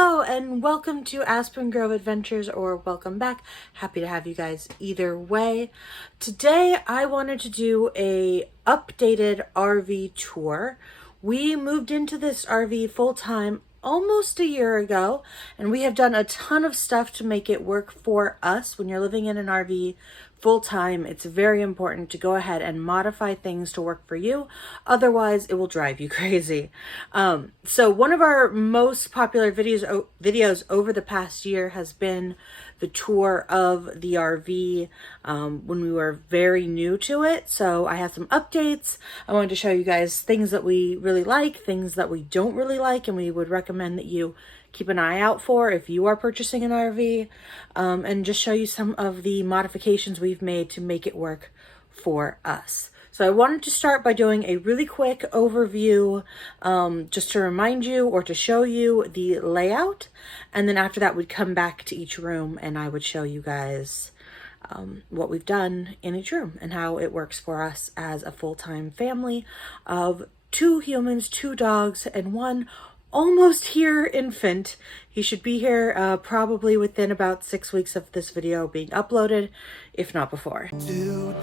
Hello and welcome to Aspen Grove Adventures, or welcome back. Happy to have you guys either way. Today I wanted to do a updated RV tour. We moved into this RV full-time almost a year ago, and we have done a ton of stuff to make it work for us. When you're living in an RV full-time, it's very important to go ahead and modify things to work for you. Otherwise, it will drive you crazy. So one of our most popular videos over the past year has been the tour of the RV when we were very new to it. So I have some updates. I wanted to show you guys things that we really like, things that we don't really like, and we would recommend that you keep an eye out for if you are purchasing an RV, and just show you some of the modifications we've made to make it work for us. So I wanted to start by doing a really quick overview, just to remind you or to show you the layout. And then after that, we'd come back to each room and I would show you guys what we've done in each room and how it works for us as a full-time family of 2 humans, 2 dogs, and 1 almost here infant. He should be here probably within about 6 weeks of this video being uploaded, if not before. Today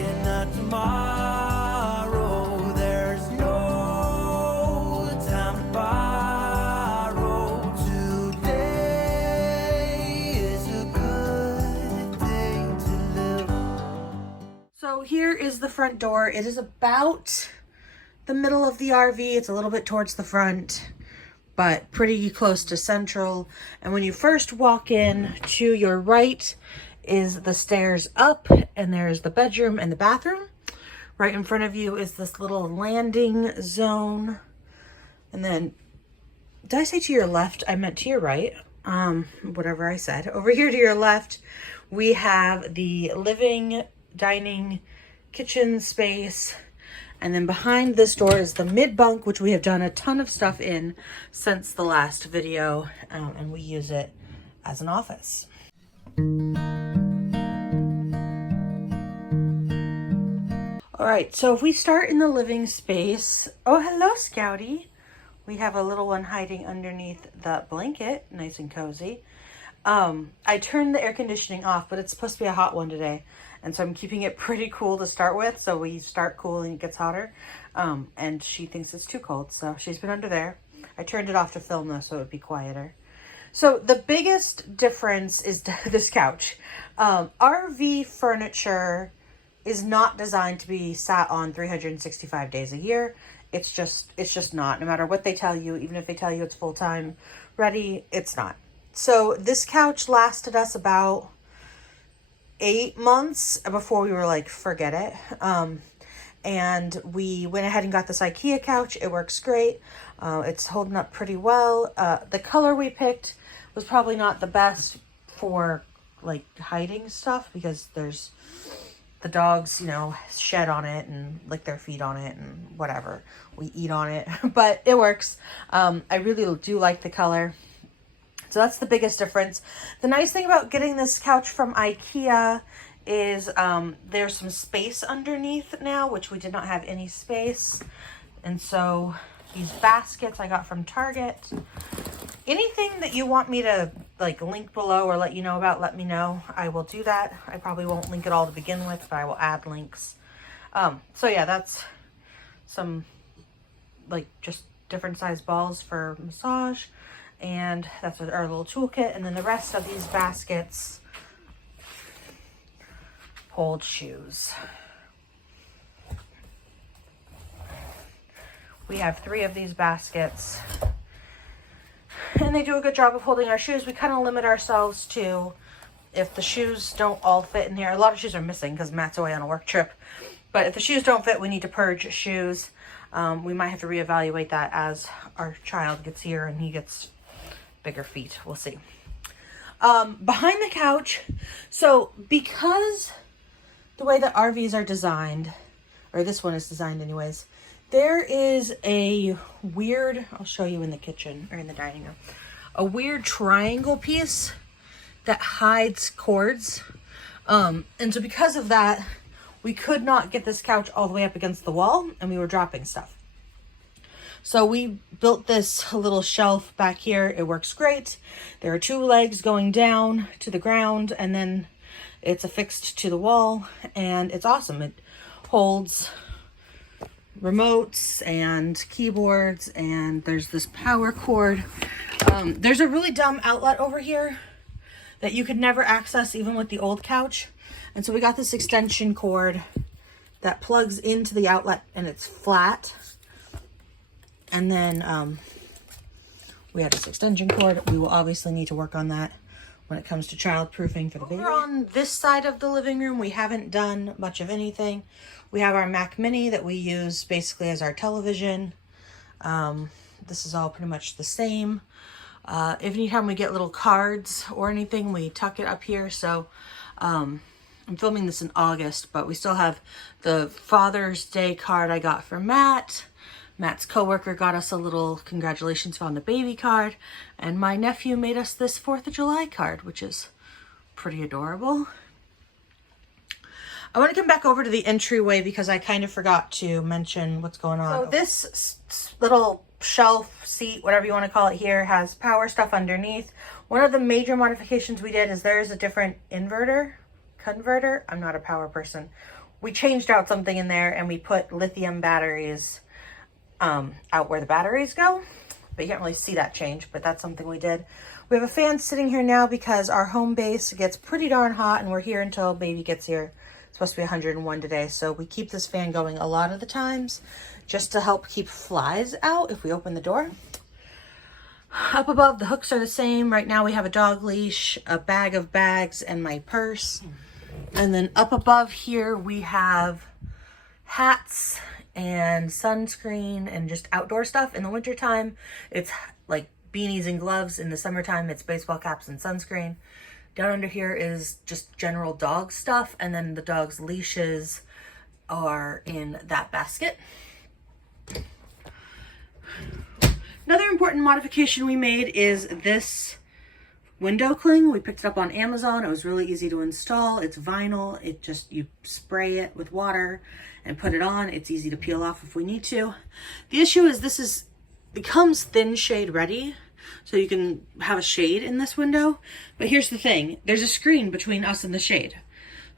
and not tomorrow, there's no time to borrow. Today is a good day to live. So here is the front door. It is about the middle of the RV. It's a little bit towards the front, but pretty close to central. And when you first walk in, to your right is the stairs up, and there's the bedroom and the bathroom. Right in front of you is this little landing zone. And then, did I say to your left? I meant to your right. Whatever I said. Over here to your left, we have the living, dining, kitchen space. And then behind this door is the mid bunk, which we have done a ton of stuff in since the last video, and we use it as an office. All right, so if we start in the living space, oh, hello, Scouty. We have a little one hiding underneath the blanket, nice and cozy. I turned the air conditioning off, but it's supposed to be a hot one today. And so I'm keeping it pretty cool to start with. So we start cool and it gets hotter. And she thinks it's too cold. So she's been under there. I turned it off to film though, so it would be quieter. So the biggest difference is this couch. RV furniture is not designed to be sat on 365 days a year. It's just not. No matter what they tell you, even if they tell you it's full-time ready, it's not. So this couch lasted us about 8 months before we were like, forget it. And we went ahead and got this IKEA couch. It works great. It's holding up pretty well. The color we picked was probably not the best for like hiding stuff, because there's the dogs, you know, shed on it and lick their feet on it and whatever. We eat on it, but it works. I really do like the color. So that's the biggest difference. The nice thing about getting this couch from IKEA is there's some space underneath now, which we did not have any space. And so these baskets I got from Target. Anything that you want me to like link below or let you know about, let me know. I will do that. I probably won't link it all to begin with, but I will add links. So yeah, that's some like just different size balls for massage. And that's our little toolkit. And then the rest of these baskets hold shoes. We have 3 of these baskets. And they do a good job of holding our shoes. We kind of limit ourselves to, if the shoes don't all fit in here. A lot of shoes are missing because Matt's away on a work trip. But if the shoes don't fit, we need to purge shoes. We might have to reevaluate that as our child gets here and he gets bigger feet. We'll see. Behind the couch, so because the way that RVs are designed, or this one is designed anyways, there is a weird, I'll show you in the kitchen or in the dining room, a weird triangle piece that hides cords. And so because of that, we could not get this couch all the way up against the wall and we were dropping stuff. So we built this little shelf back here. It works great. There are 2 legs going down to the ground, and then it's affixed to the wall, and it's awesome. It holds remotes and keyboards, and there's this power cord. There's a really dumb outlet over here that you could never access even with the old couch. And so we got this extension cord that plugs into the outlet, and it's flat. And then we have this extension cord. We will obviously need to work on that when it comes to childproofing for the baby. Over on this side of the living room, we haven't done much of anything. We have our Mac Mini that we use basically as our television. This is all pretty much the same. If anytime we get little cards or anything, we tuck it up here. So I'm filming this in August, but we still have the Father's Day card I got for Matt. Matt's coworker got us a little congratulations on the baby card, and my nephew made us this 4th of July card, which is pretty adorable. I want to come back over to the entryway because I kind of forgot to mention what's going on. So this little shelf, seat, whatever you want to call it here, has power stuff underneath. One of the major modifications we did is there's a different converter. I'm not a power person. We changed out something in there, and we put lithium batteries out where the batteries go, but you can't really see that change, but that's something we did. We have a fan sitting here now because our home base gets pretty darn hot, and we're here until baby gets here. It's supposed to be 101 today, so we keep this fan going a lot of the times just to help keep flies out if we open the door. Up above, the hooks are the same. Right now we have a dog leash, a bag of bags, and my purse. And then up above here we have hats and sunscreen and just outdoor stuff. In the wintertime, it's like beanies and gloves. In the summertime, it's baseball caps and sunscreen. Down under here is just general dog stuff, and then the dog's leashes are in that basket. Another important modification we made is this window cling. We picked it up on Amazon. It was really easy to install. It's vinyl. It just, you spray it with water and put it on. It's easy to peel off if we need to. The issue is this becomes thin shade ready, so you can have a shade in this window. But here's the thing. There's a screen between us and the shade.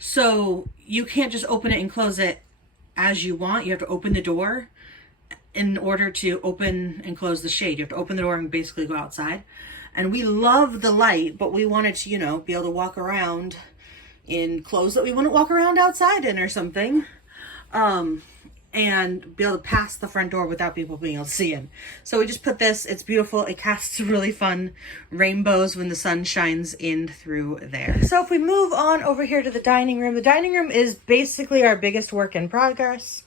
So you can't just open it and close it as you want. You have to open the door in order to open and close the shade. You have to open the door and basically go outside. And we love the light, but we wanted to, you know, be able to walk around in clothes that we wouldn't walk around outside in or something. And be able to pass the front door without people being able to see in. So we just put this, it's beautiful. It casts really fun rainbows when the sun shines in through there. So if we move on over here to the dining room is basically our biggest work in progress.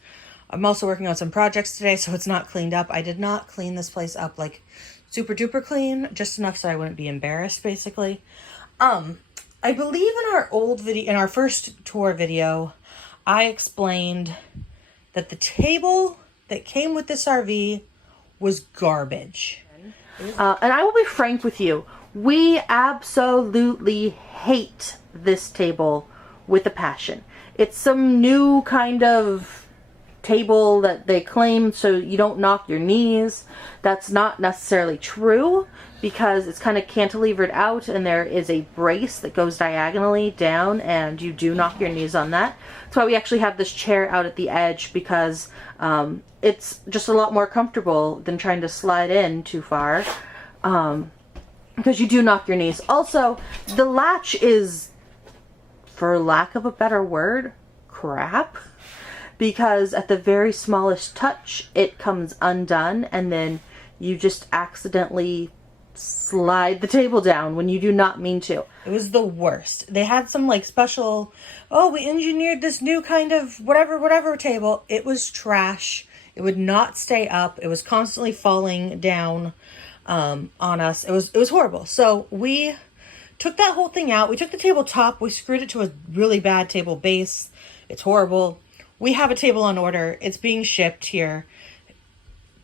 I'm also working on some projects today, so it's not cleaned up. I did not clean this place up like super duper clean, just enough so I wouldn't be embarrassed, basically. I believe in our old video, in our first tour video, I explained that the table that came with this RV was garbage. And I will be frank with you, we absolutely hate this table with a passion. It's some new kind of table that they claim so you don't knock your knees. That's not necessarily true because it's kind of cantilevered out and there is a brace that goes diagonally down and you do knock your knees on that. That's why we actually have this chair out at the edge, because it's just a lot more comfortable than trying to slide in too far, because you do knock your knees. Also, the latch is, for lack of a better word, crap. Because at the very smallest touch, it comes undone, and then you just accidentally slide the table down when you do not mean to. It was the worst. They had some like special, oh, we engineered this new kind of whatever table. It was trash. It would not stay up. It was constantly falling down on us. It was horrible. So we took that whole thing out. We took the tabletop. We screwed it to a really bad table base. It's horrible. We have a table on order. It's being shipped here.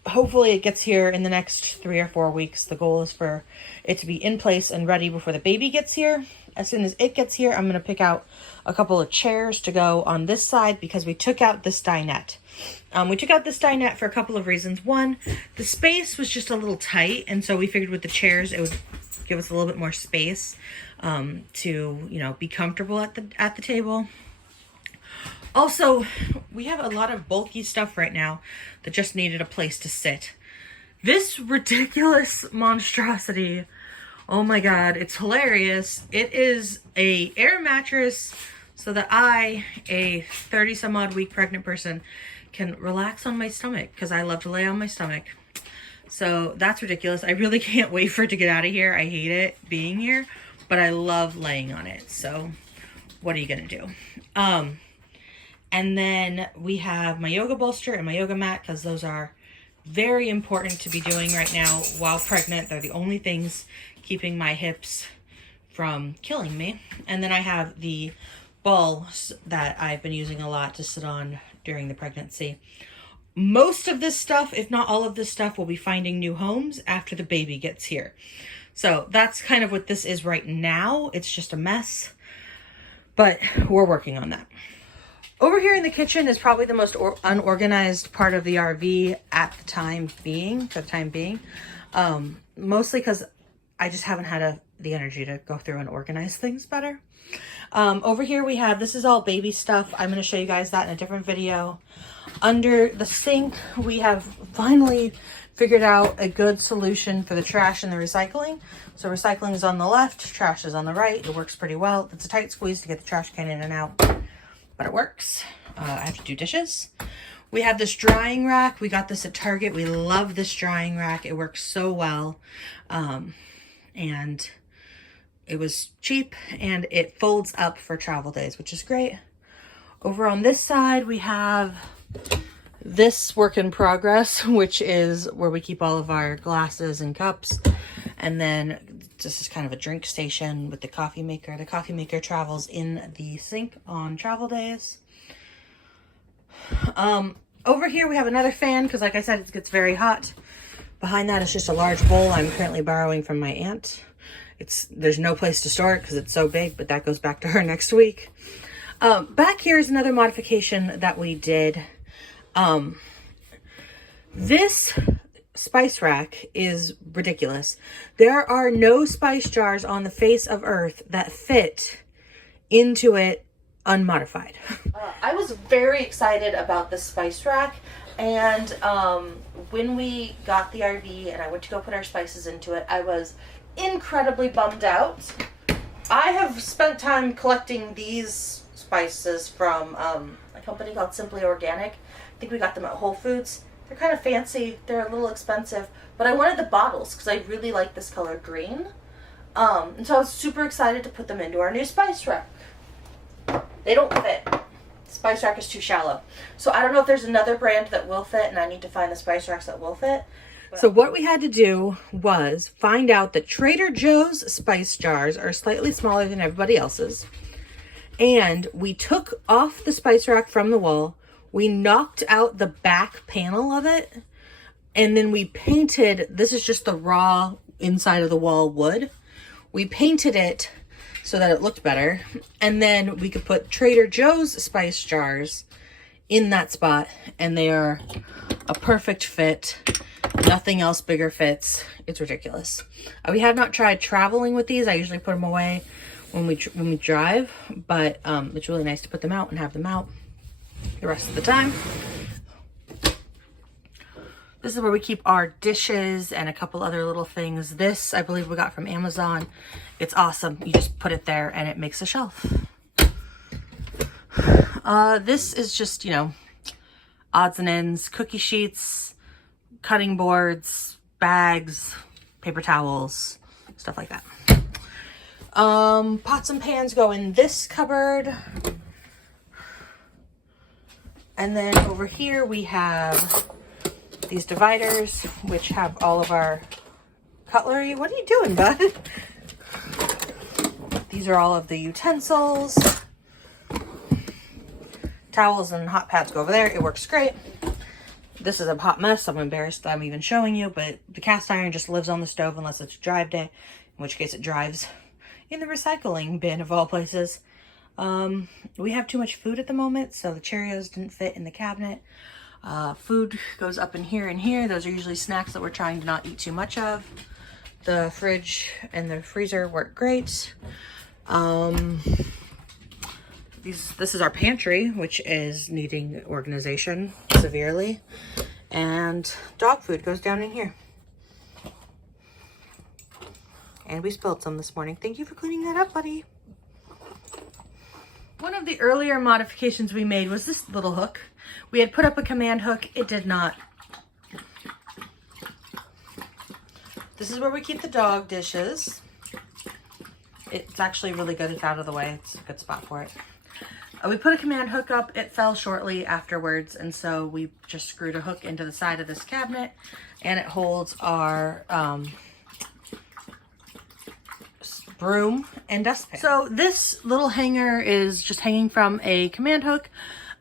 hopefully it gets here in the next 3 or 4 weeks. The goal is for it to be in place and ready before the baby gets here. As soon as it gets here, I'm going to pick out a couple of chairs to go on this side because we took out this dinette. We took out this dinette for a couple of reasons. One, the space was just a little tight, and so we figured with the chairs it would give us a little bit more space to, you know, be comfortable at the table. Also, we have a lot of bulky stuff right now that just needed a place to sit. This ridiculous monstrosity, oh my god, it's hilarious. It is a air mattress so that I, a 30 some odd week pregnant person, can relax on my stomach because I love to lay on my stomach. So that's ridiculous. I really can't wait for it to get out of here. I hate it being here, but I love laying on it. So what are you gonna do? And then we have my yoga bolster and my yoga mat because those are very important to be doing right now while pregnant. They're the only things keeping my hips from killing me. And then I have the balls that I've been using a lot to sit on during the pregnancy. Most of this stuff, if not all of this stuff, will be finding new homes after the baby gets here. So that's kind of what this is right now. It's just a mess, but we're working on that. Over here in the kitchen is probably the most unorganized part of the RV at the time being, mostly because I just haven't had the energy to go through and organize things better. Over here we have, this is all baby stuff. I'm going to show you guys that in a different video. Under the sink, we have finally figured out a good solution for the trash and the recycling. So recycling is on the left, trash is on the right. It works pretty well. It's a tight squeeze to get the trash can in and out, but it works. I have to do dishes. We have this drying rack. We got this at Target. We love this drying rack. It works so well. And it was cheap and it folds up for travel days, which is great. Over on this side, we have this work in progress, which is where we keep all of our glasses and cups. And then this is kind of a drink station with the coffee maker. The coffee maker travels in the sink on travel days. Over here we have another fan because, like I said, it gets very hot. Behind that is just a large bowl I'm currently borrowing from my aunt. There's no place to store it because it's so big, but that goes back to her next week. Back here is another modification that we did. This spice rack is ridiculous. There are no spice jars on the face of Earth that fit into it unmodified. I was very excited about this spice rack, and when we got the RV and I went to go put our spices into it, I was incredibly bummed out. I have spent time collecting these spices from a company called Simply Organic. I think we got them at Whole Foods. They're kind of fancy. They're a little expensive, but I wanted the bottles because I really like this color green. And so I was super excited to put them into our new spice rack. They don't fit. The spice rack is too shallow. So I don't know if there's another brand that will fit, and I need to find the spice racks that will fit. So what we had to do was find out that Trader Joe's spice jars are slightly smaller than everybody else's. And we took off the spice rack from the wall. We knocked out the back panel of it. And then we painted, this is just the raw inside of the wall wood. We painted it so that it looked better. And then we could put Trader Joe's spice jars in that spot. And they are a perfect fit. Nothing else bigger fits. It's ridiculous. We have not tried traveling with these. I usually put them away when we drive, but it's really nice to put them out and have them out the rest of the time. This is where we keep our dishes and a couple other little things. This, I believe, we got from Amazon. It's awesome. You just put it there and it makes a shelf. This is just, you know, odds and ends, cookie sheets, cutting boards, bags, paper towels, stuff like that. Pots and pans go in this cupboard. And then over here we have these dividers, which have all of our cutlery. What are you doing, bud? These are all of the utensils. Towels and hot pads go over there. It works great. This is a hot mess. I'm embarrassed that I'm even showing you, but the cast iron just lives on the stove unless it's a drive day, in which case it drives in the recycling bin of all places. We have too much food at the moment, so the Cheerios didn't fit in the cabinet. Food goes up in here and here. Those are usually snacks that we're trying to not eat too much of. The fridge and the freezer work great. This is our pantry, which is needing organization severely. And dog food goes down in here. And we spilled some this morning. Thank you for cleaning that up, buddy. One of the earlier modifications we made was this little hook. We had put up a command hook. It did not. This is where we keep the dog dishes. It's actually really good. It's out of the way. It's a good spot for it. We put a command hook up. It fell shortly afterwards, and so we just screwed a hook into the side of this cabinet, and it holds our broom and dustpan. So this little hanger is just hanging from a command hook.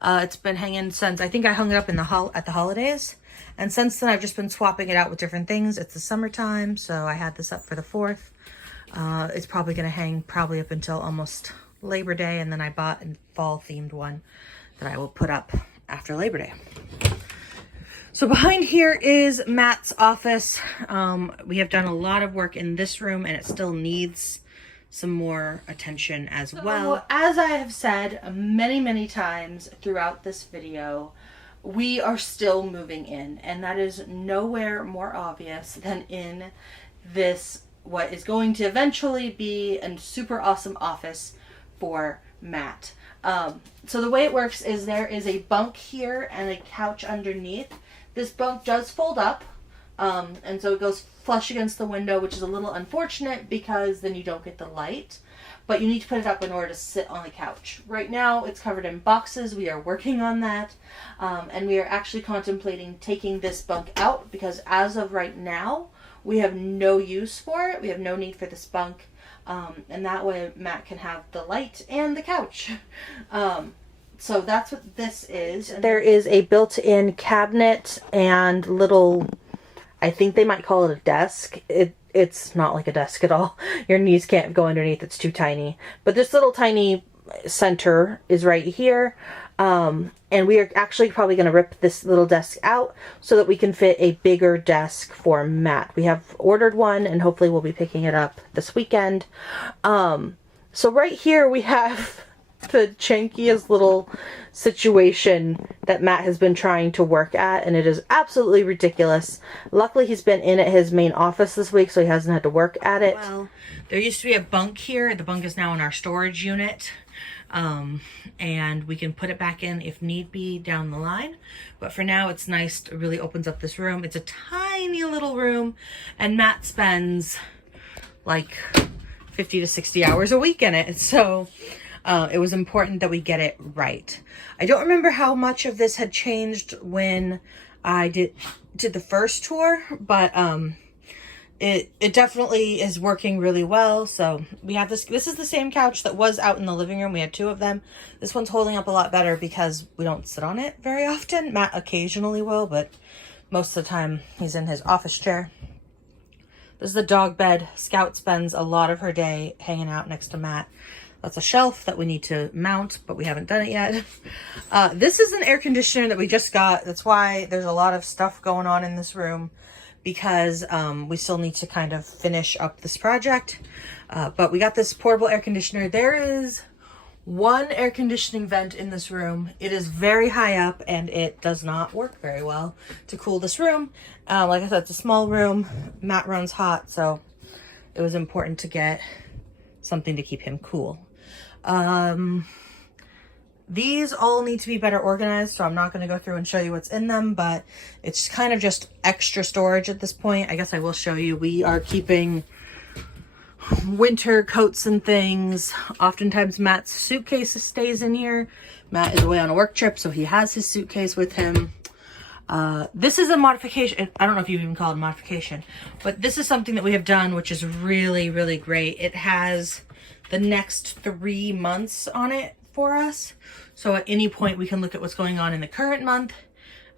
It's been hanging since, I think I hung it up in at the holidays, and since then I've just been swapping it out with different things. It's the summertime, so I had this up for the 4th. It's probably going to hang up until almost Labor Day, and then I bought a fall themed one that I will put up after Labor Day. So behind here is Matt's office. We have done a lot of work in this room, and it still needs some more attention as well. As I have said many, many times throughout this video, we are still moving in, and that is nowhere more obvious than in this, what is going to eventually be a super awesome office for Matt. So the way it works is there is a bunk here and a couch underneath. This bunk does fold up, and so it goes flush against the window, which is a little unfortunate because then you don't get the light, but you need to put it up in order to sit on the couch. Right now it's covered in boxes. We are working on that, and we are actually contemplating taking this bunk out because as of right now we have no use for it. We have no need for this bunk, and that way Matt can have the light and the couch. So that's what this is. And there is a built-in cabinet and little, I think they might call it a desk. It's not like a desk at all. Your knees can't go underneath. It's too tiny. But this little tiny center is right here. And we are actually probably going to rip this little desk out so that we can fit a bigger desk for Matt. We have ordered one, and hopefully we'll be picking it up this weekend. So right here we have the jankiest little situation that Matt has been trying to work at, and it is absolutely ridiculous. Luckily he's been in at his main office this week, so he hasn't had to work at it. Well, there used to be a bunk here. The bunk is now in our storage unit, and we can put it back in if need be down the line, but for now it's nice. It really opens up this room. It's a tiny little room, and Matt spends like 50 to 60 hours a week in it, so it was important that we get it right. I don't remember how much of this had changed when I did the first tour, but it definitely is working really well. So we have this is the same couch that was out in the living room. We had 2 of them. This one's holding up a lot better because we don't sit on it very often. Matt occasionally will, but most of the time he's in his office chair. This is the dog bed. Scout spends a lot of her day hanging out next to Matt. That's a shelf that we need to mount, but we haven't done it yet. This is an air conditioner that we just got. That's why there's a lot of stuff going on in this room, because we still need to kind of finish up this project. But we got this portable air conditioner. There is one air conditioning vent in this room. It is very high up, and it does not work very well to cool this room. Like I said, it's a small room. Matt runs hot, so it was important to get something to keep him cool. These all need to be better organized, so I'm not going to go through and show you what's in them, but it's kind of just extra storage at this point. I guess I will show you. We are keeping winter coats and things. Oftentimes Matt's suitcase stays in here. Matt is away on a work trip, so he has his suitcase with him. This is a modification. I don't know if you even call it a modification, but this is something that we have done, which is really, really great. It has the next 3 months on it for us. So at any point we can look at what's going on in the current month,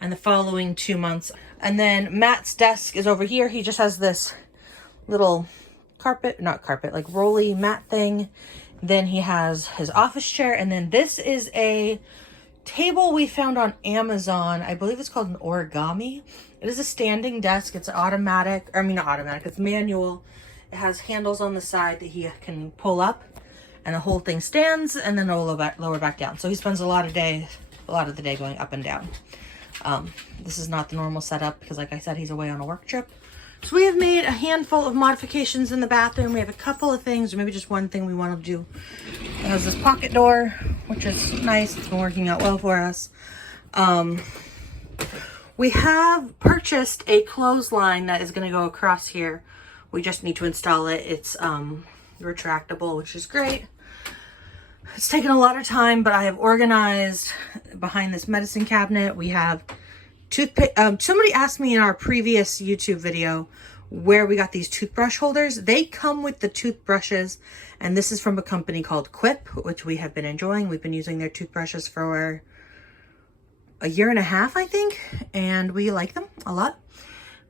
and the following 2 months. And then Matt's desk is over here. He just has this little like rolly mat thing. Then he has his office chair, and then this is a table we found on Amazon. I believe it's called an origami. It is a standing desk. It's automatic, or I mean not automatic, it's manual. It has handles on the side that he can pull up, and the whole thing stands, and then it'll lower back down. So he spends a lot of the day going up and down. This is not the normal setup because, like I said, he's away on a work trip. So we have made a handful of modifications in the bathroom. We have a couple of things, or maybe just one thing we want to do. It has this pocket door, which is nice. It's been working out well for us. We have purchased a clothesline that is going to go across here. We just need to install it. It's retractable, which is great. It's taken a lot of time, but I have organized behind this medicine cabinet. We have toothpick. Somebody asked me in our previous YouTube video where we got these toothbrush holders. They come with the toothbrushes, and this is from a company called Quip, which we have been enjoying. We've been using their toothbrushes for a year and a half, I think, and we like them a lot.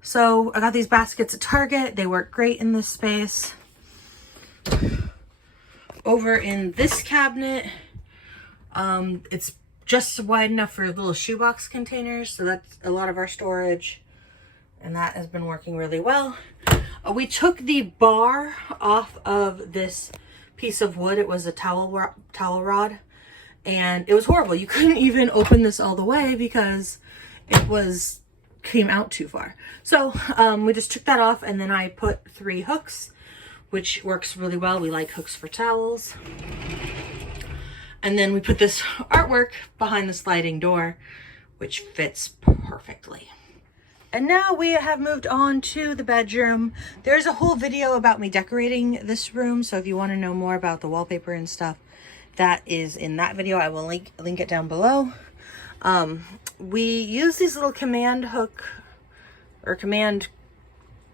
So I got these baskets at Target. They work great in this space. Over in this cabinet, it's just wide enough for little shoebox containers, so that's a lot of our storage, and that has been working really well. We took the bar off of this piece of wood. It was a towel rod, and it was horrible. You couldn't even open this all the way because it came out too far. So we just took that off, and then I put 3 hooks, which works really well. We like hooks for towels. And then we put this artwork behind the sliding door, which fits perfectly. And now we have moved on to the bedroom. There's a whole video about me decorating this room, so if you want to know more about the wallpaper and stuff, that is in that video. I will link it down below. We use these little command hook or command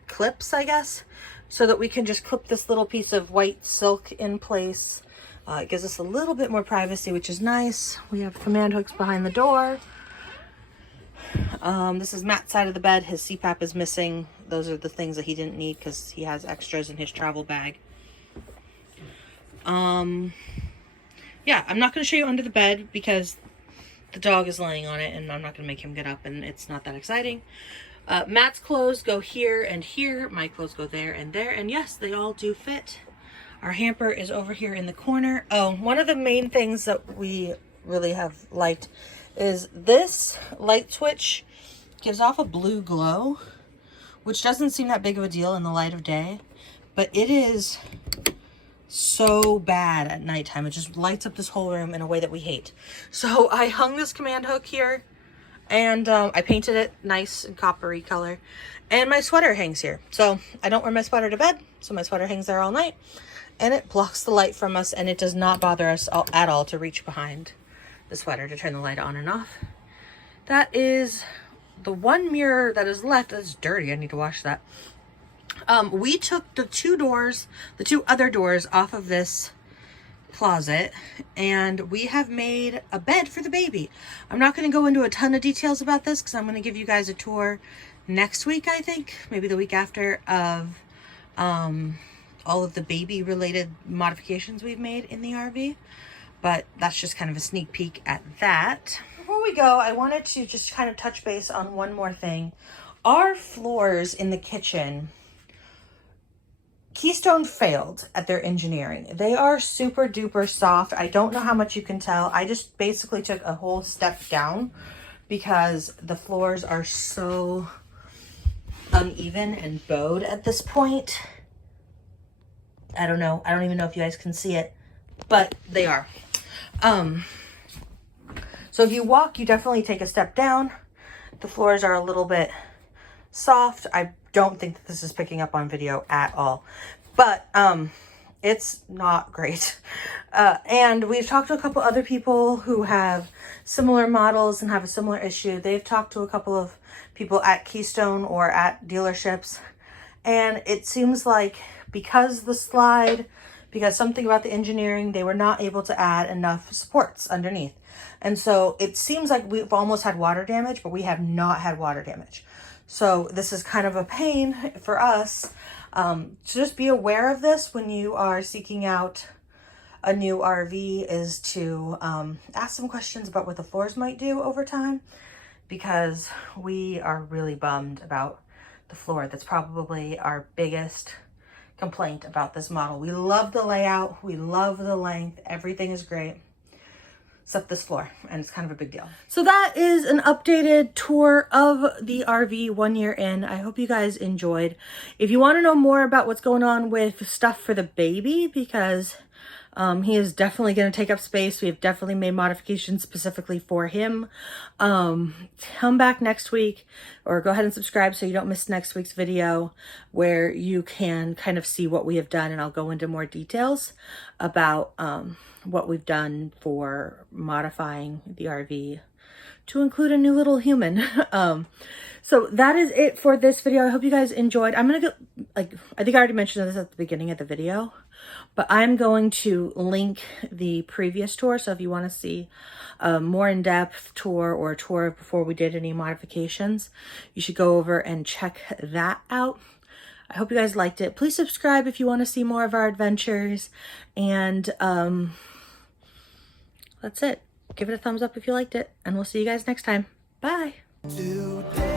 clips, I guess, so that we can just clip this little piece of white silk in place. It gives us a little bit more privacy, which is nice. We have command hooks behind the door. This is Matt's side of the bed. His CPAP is missing. Those are the things that he didn't need because he has extras in his travel bag. Yeah, I'm not going to show you under the bed because the dog is laying on it, and I'm not going to make him get up, and it's not that exciting. Matt's clothes go here and here. My clothes go there and there. And yes, they all do fit. Our hamper is over here in the corner. Oh, one of the main things that we really have liked is this light switch gives off a blue glow, which doesn't seem that big of a deal in the light of day, but it is so bad at nighttime. It just lights up this whole room in a way that we hate. So I hung this command hook here, and I painted it nice and coppery color, and my sweater hangs here. So I don't wear my sweater to bed, so my sweater hangs there all night, and it blocks the light from us, and it does not bother us at all to reach behind the sweater to turn the light on and off. That is the one mirror that is left. That's dirty. I need to wash that. We took the two other doors off of this closet, and we have made a bed for the baby. I'm not going to go into a ton of details about this because I'm going to give you guys a tour next week, I think, maybe the week after, of all of the baby related modifications we've made in the RV, but that's just kind of a sneak peek at that. Before we go, I wanted to just kind of touch base on one more thing. Our floors in the kitchen, Keystone failed at their engineering. They are super duper soft. I don't know how much you can tell. I just basically took a whole step down because the floors are so uneven and bowed at this point. I don't know. I don't even know if you guys can see it, but they are. So if you walk, you definitely take a step down. The floors are a little bit soft. I don't think that this is picking up on video at all, but it's not great. And we've talked to a couple other people who have similar models and have a similar issue. They've talked to a couple of people at Keystone or at dealerships, and it seems like because the slide because something about the engineering, they were not able to add enough supports underneath. And so it seems like we've almost had water damage, but we have not had water damage. So this is kind of a pain for us. So just be aware of this when you are seeking out a new RV, is to ask some questions about what the floors might do over time, because we are really bummed about the floor. That's probably our biggest complaint about this model. We love the layout, we love the length, everything is great, except this floor, and it's kind of a big deal. So that is an updated tour of the RV 1 year in. I hope you guys enjoyed. If you want to know more about what's going on with stuff for the baby, because he is definitely going to take up space. We have definitely made modifications specifically for him. Come back next week, or go ahead and subscribe so you don't miss next week's video, where you can kind of see what we have done, and I'll go into more details about what we've done for modifying the RV to include a new little human. So that is it for this video. I hope you guys enjoyed. I'm going to go, I think I already mentioned this at the beginning of the video, but I'm going to link the previous tour. So if you want to see a more in-depth tour, or a tour before we did any modifications, you should go over and check that out. I hope you guys liked it. Please subscribe if you want to see more of our adventures. And that's it. Give it a thumbs up if you liked it, and we'll see you guys next time. Bye. Today